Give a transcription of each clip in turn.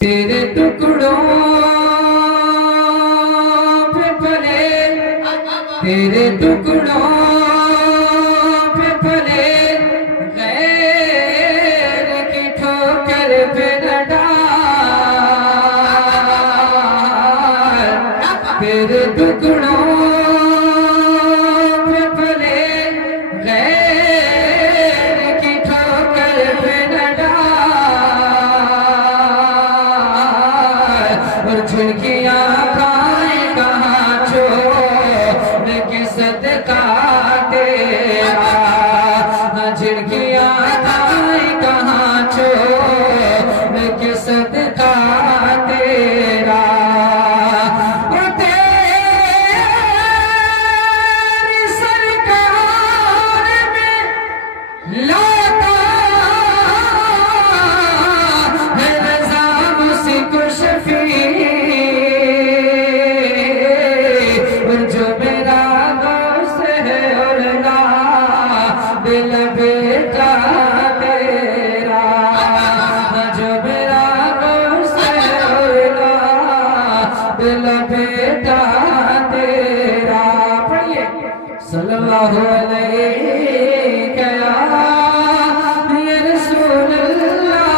تیرے ٹکڑوں پہ پلے تیرے ٹکڑوں پہ پلے غیر کی ٹھوکر پہ نہ ڈال تیرے ٹکڑوں پہ پلے غیر کی ٹھوکر پہ نہ ڈال اور جھڑکیاں کھائیں کہاں چھوڑ کے صدقہ تیرا جھڑکیاں کھائیں کہاں چھوڑ کے صدقہ تیرا اور تیری سرکار میں لاتا ہے رضا مجھ کو شفیع اور جو میرا غوث ہے اور لا دل بیٹا تیرا جو میرا غوث ہے اور لا دل بیٹا تیرا پڑھئے صلی اللہ علیہ یا رسول اللہ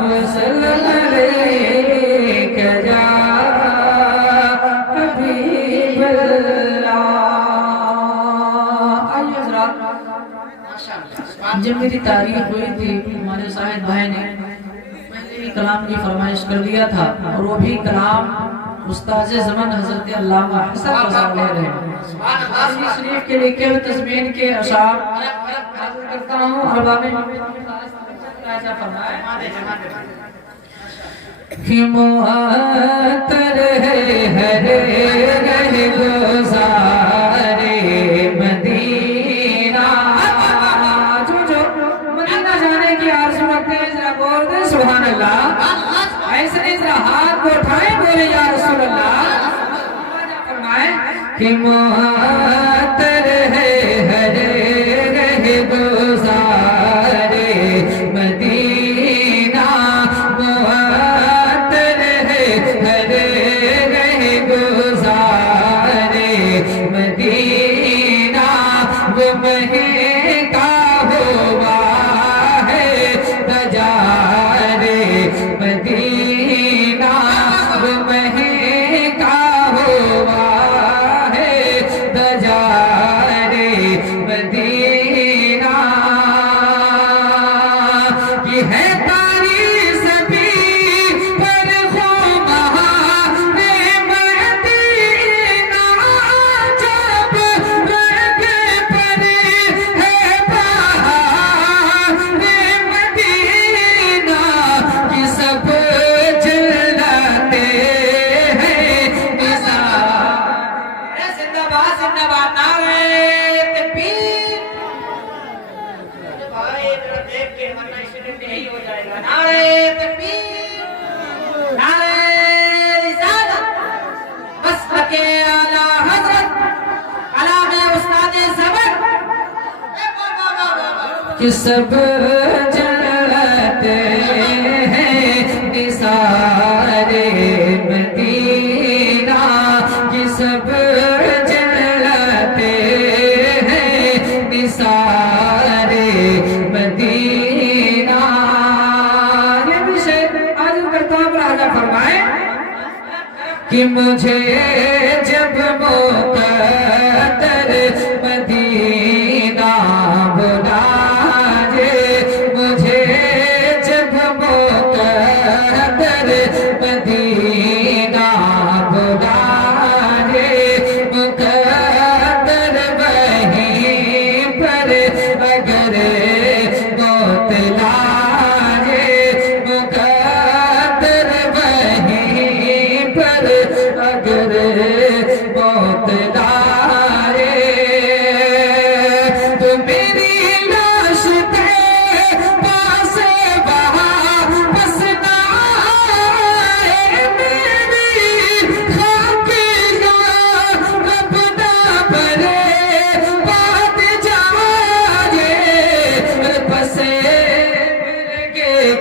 وصلی علیہ یا حبیب اللہ آئیے حضرات جب میری تاریخ ہوئی تھی ہمارے صاحب بھائی نے پہلے ہی کلام کی فرمائش کر دیا تھا اور وہ بھی کلام استاذ زمن حضرت علامہ حسن رضا علیہ رہے حضرت شریف کے لکھے ہوئے تزمین کے اشعار حاضر کرتا ہوں اور بابے ایسا فرمائے کہ معطر ہے ہر رہ گزارے مدینہ جو مدینہ جانے کی آرزو رکھتے ہیں ذرا بول دیں سبحان اللہ ایسے نہیں ذرا ہاتھ کو اٹھائیں بولے یا رسول اللہ فرمائیں کہ معطر ہے ہر رہ گزارے مدینہ معطر ہے ہر رہ گزارے مدینہ وہ مہنگا ہوا ہے بجارے مدینہ وہ مہنگا ہوا ہے بجارے مدینہ یہ ہے تاریخ بھی پر خمار مدینہ جب رنگ پر ہے بہار مدینہ کہ سب جلاتے ہیں نثار زندہ باد نعرہ تکبیر بھائی دیکھ کے ہمارا اسٹوڈنٹ یہی ہو جائے گا نعرہ تکبیر نعرہ رسالت مسلک اعلی حضرت علامہ استاد زمن کہ سب جلاتے ہیں نثار مدینہ کہ سب جلاتے ہیں نثار مدینہ یہ بھی شعر عاجز کرتا ہوں راجہ فرمائے کہ مجھے جب مقتدر مدینہ بلائے مجھے جب مقتدر مدینہ بلائے مقتدر وہیں پر اگر موت لائے مقتدر وہیں پر اگر موت لائے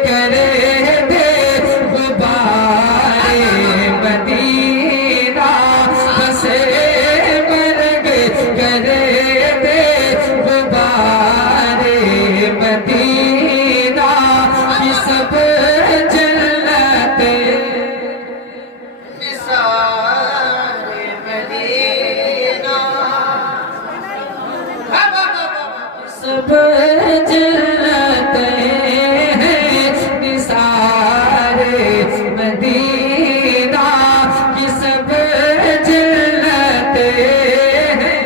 کرے دے غبار مدینہ بسے مرگ کرے دے غبار مدینہ کی سب جنت نثار مدینہ سب جنت ہیں نثار مدینہ کی سب جنت ہیں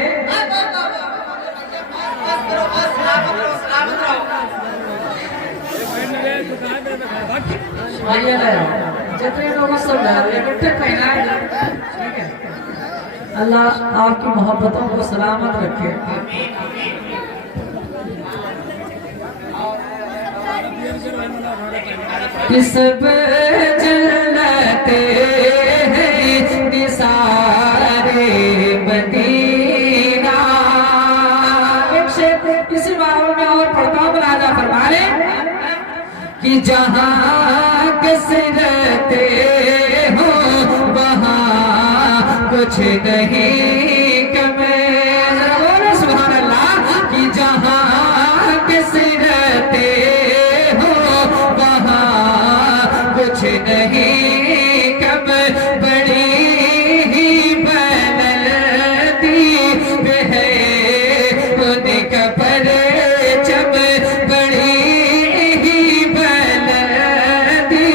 جتنے لوگ سب اللہ آپ کی محبتوں کو سلامت رکھے سب جنت ہیں نثار مدینہ ایک شیخ کسی ماحول میں اور پڑھتا ہوں راجہ فرما رہے کہ جہاں کثرتے ہو وہاں کچھ نہیں کمے ذرا بولو سبحان اللہ کہ جہاں کثرتے ہو وہاں کچھ نہیں کم بڑی ہی بلندی پہ ہے ان کا پرچم بڑی ہی بلندی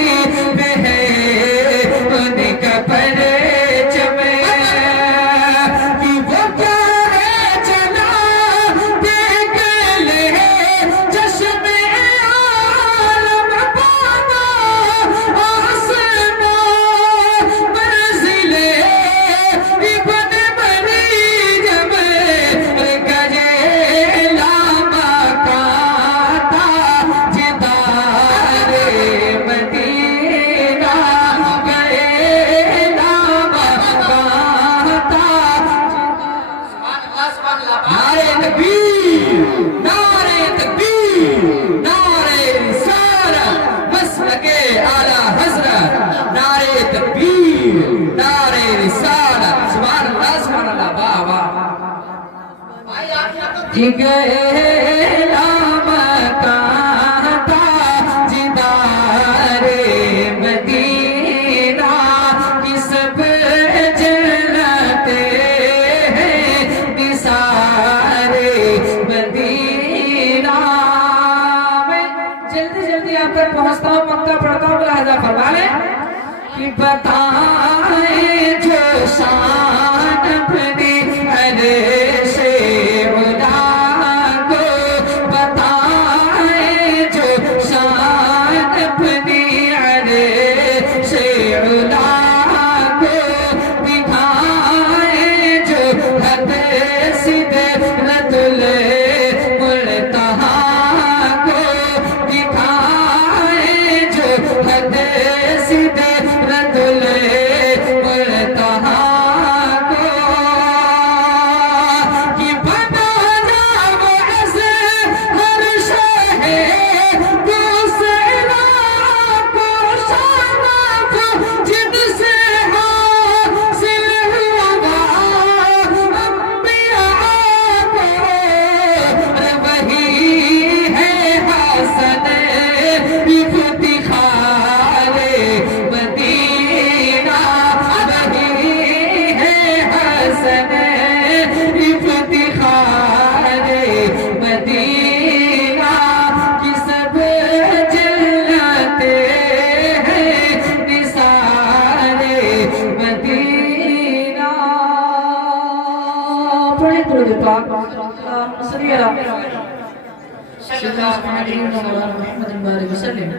پہ ہے ان کا پرچم کہ وہ کیا ہے چلا دیکھ لے چشم عالم پانا آسمان منزل ابن مریم گجیلا مکاتا جدار مدینہ گجیلا مکاتا نعرہ تکبیر نعرہ تکبیر نعرہ رسالت مسلک اعلی حضرت نعرہ تکبیر نعرہ رسالت سبحان اللہ واہ واہ گجیلا مکاتا جدار مدینہ کی سب جنت ہیں نثار مدینہ میں جلدی جلدی آپ تک پہنچتا ہوں مکہ پڑھتا ہوں لہذا فرما لیں کہ بتائیں جو شان اپنی عرش علا کو بتائیں جو شان اپنی عرش علا کو دکھائیں جو حد سدرۃ المنتہا کو دکھائیں جو حد سدرۃ المنتہا کو کہ بنا جاؤ اظہر شہ دوسرا کو شانف جن سے حاصل ہوا انبیاء کو وہی ہے حسن افتخار مدینہ وہی ہے حسن افتخار مدینہ کی سب جنت ہیں نثار مدینہ پڑھیں درود پاک صلی اللہ علیہ وسلم محمد وسلم